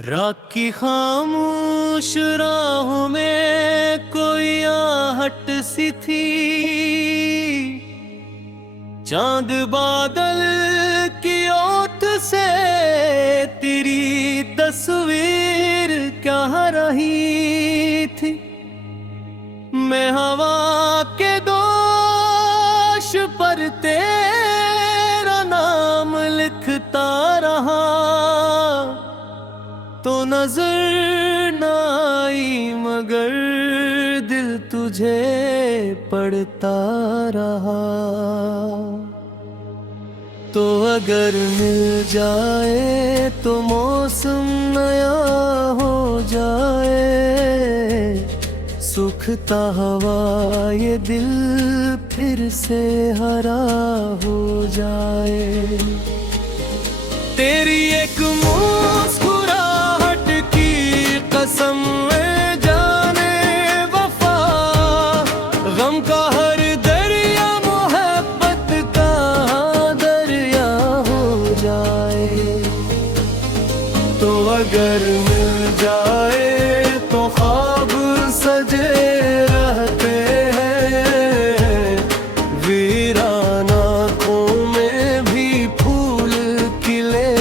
रात की खामोश राहों में कोई आहट सी थी। चांद बादल की ओट से तेरी तस्वीर क्या रही थी। मैं हवा के दोष पर तेरा नाम लिखता रहा, तो नजर न आई मगर दिल तुझे पढ़ता रहा। तो अगर मिल जाए तो मौसम नया हो जाए, सूखता हवा ये दिल फिर से हरा हो जाए। तेरी एक मुस्कुराहट की कसम में जाने वफा, गम का हर दरिया मोहब्बत का दरिया हो जाए। तो अगर मिल जाए तो ख्वाब सजे रहते हैं, वीरान आँखों में भी फूल खिले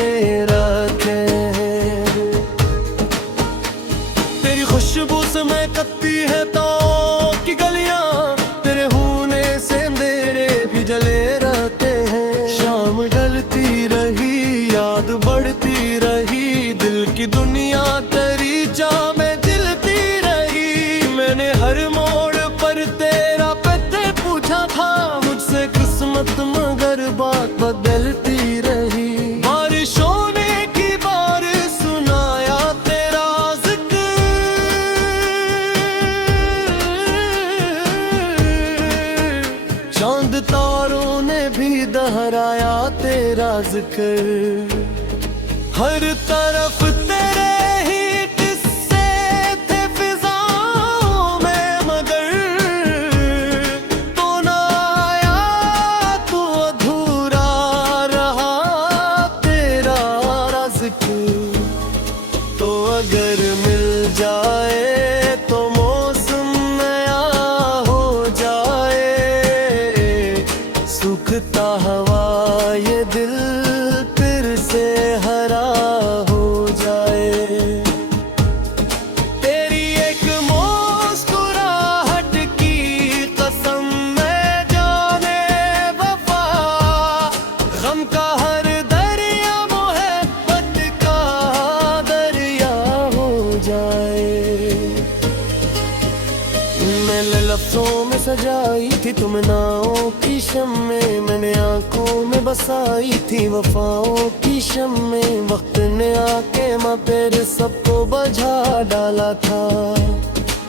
रहते हैं। तेरी खुशबू से महकती है तो की गलियां, तेरे होने से अंधेरे भी जले रहते हैं। शाम ढलती रही, याद बढ़ती रही, दिल की दुनिया तेरी जाम में दिलती रही। मैंने हर मोड़ पर तेरा पते पूछा था मुझसे किस्मत, मगर बात बदलती रही। बारिश होने की बार सुनाया तेरा जिक्र, चांद तारों ने भी दोहराया तेरा जिक्र। हर तरफ तेरे ही किस्से थे फिजाओं में, मगर तो ना आया, तो अधूरा रहा तेरा जिक्र। तो अगर मिल जाए तो मौसम नया हो जाए, सूखता हवा ये दिल फिर से हरा हो जाए। तेरी एक मुस्कुराहट की कसम में जाने वफा, गम का हर दरिया मोहब्बत का दरिया हो जाए। मैंने लफ्जों में सजाई थी तुम नाओं की शम्मे, मैंने आंखों में बसाई थी वफाओं की शम्मे। वक्त ने आके माँ पेर सबको बुझा डाला था,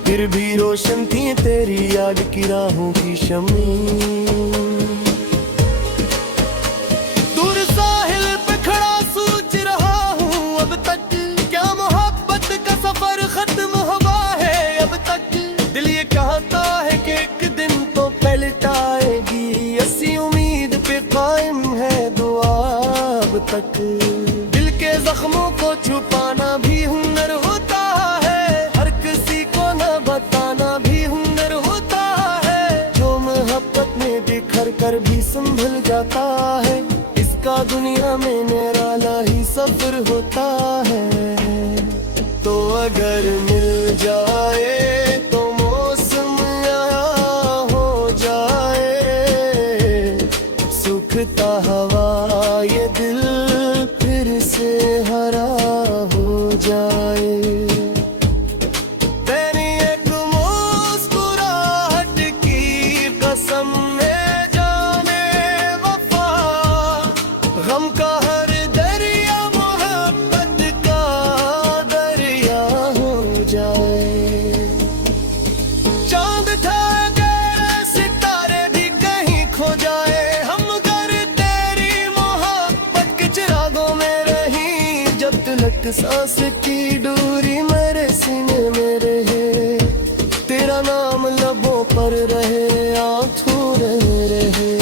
फिर भी रोशन थी तेरी याद की राहों की शम्मी। दूर साहिल पे खड़ा सोच रहा हूँ अब तक, क्या मोहब्बत का सफर खत्म हुआ है अब तक। दिल ये कहता है कि एक दिन तो पलट आएगी, ऐसी उम्मीद पे कायम है दुआ अब तक। दिल के जख्मों को छुपाना भी हुनर होता है, हर किसी को न बताना भी हुनर होता है। जो मोहब्बत में बिखर कर भी संभल जाता है, इसका दुनिया में निराला ही सफर होता है। तो अगर मिल जाए तो मौसम नया हो जाए, सूखता हवा ये दिल फिर से हरा हो जाए। तेरी एक मुस्कुराहट की कसम में जाने वफा, गम का हर दरिया मोहब्बत का दरिया हो जाए। चांद ढके सितारे भी कहीं खो जाए, हम अगर तेरी मोहब्बत के चिरागों में रही। जब तिलक सांस की दूरी मेरे सीने में रहे, तेरा नाम लबों पर रहे, आंखों रहे।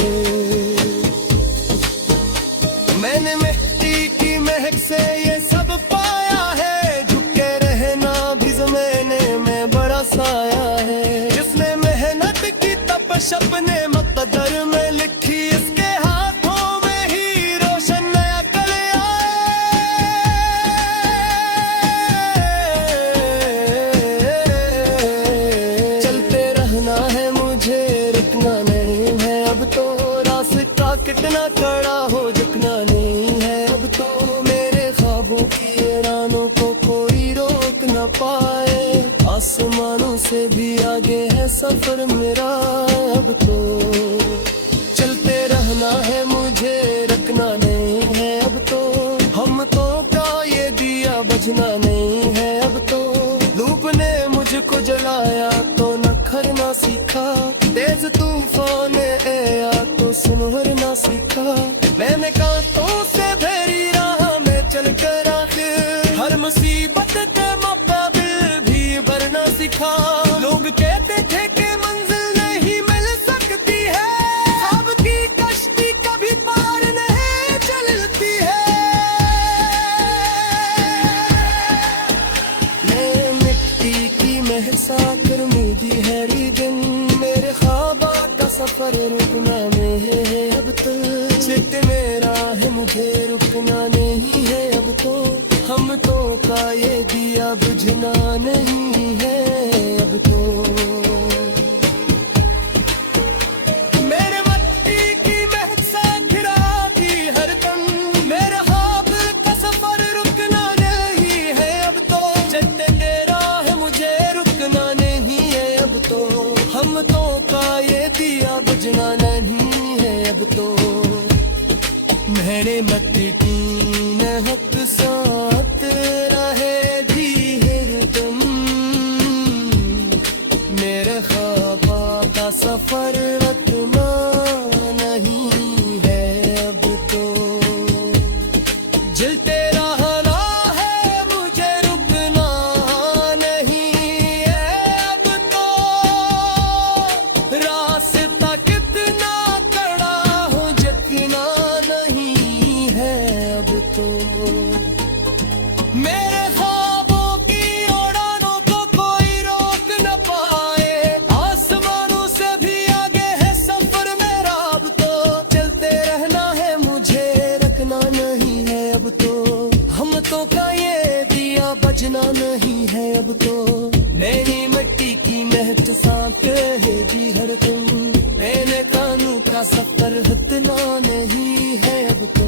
मैंने मिट्टी की महक से ये सब पाया है, से भी आगे है सफर मेरा अब तो। चलते रहना है मुझे, रखना नहीं है अब तो। हम तो का ये दिया बजना नहीं है अब तो। धूप ने मुझको जलाया तो नखरना सीखा, तेज तूफान आया तो सुनवरना सीखा। मैंने कांटों से भरी राह में चल कर आखिर हर मुसीबत के मुकाबिल भी बढ़ना सीखा। लोग कहते थे कि मंजिल नहीं मिल सकती है, अब की कश्ती कभी पार नहीं चलती है। मैं मिट्टी की महसा कर दी हैरी दिन, मेरे ख्वाबा का सफर रुकना नहीं है अब तो। चित मेरा है मुझे रुकना नहीं है अब तो। हम तो का ये दिया बुझना नहीं है अब तो। मेरे मट्टी की महसा खिरा दी हर दम, मेरे ख्वाब का सफर रुकना नहीं है अब तो। चलते मेरा है मुझे रुकना नहीं है अब तो। हम तो का ये दिया बुझना नहीं है अब तो। मैंने मट्टी की मेहनत साथ रहेगी हरदम, मेरे ख्वाबा का सफर रुकना नहीं है अब तो। जलते रहना है मुझे, रुकना नहीं है अब तो। रास्ता कितना कड़ा हो, जतना नहीं है अब तो। मेरे ख्वाबों की उड़ानों को कोई रोक न पाए, आसमानों से भी आगे है सफर मेरा अब तो। चलते रहना है मुझे, रखना नहीं है अब तो। हम तो का ये दिया बजना नहीं है अब तो। नैनी मिट्टी की महक सांप है जी हर तुम, मैंने कानून का सफर हतना नहीं है अब तो।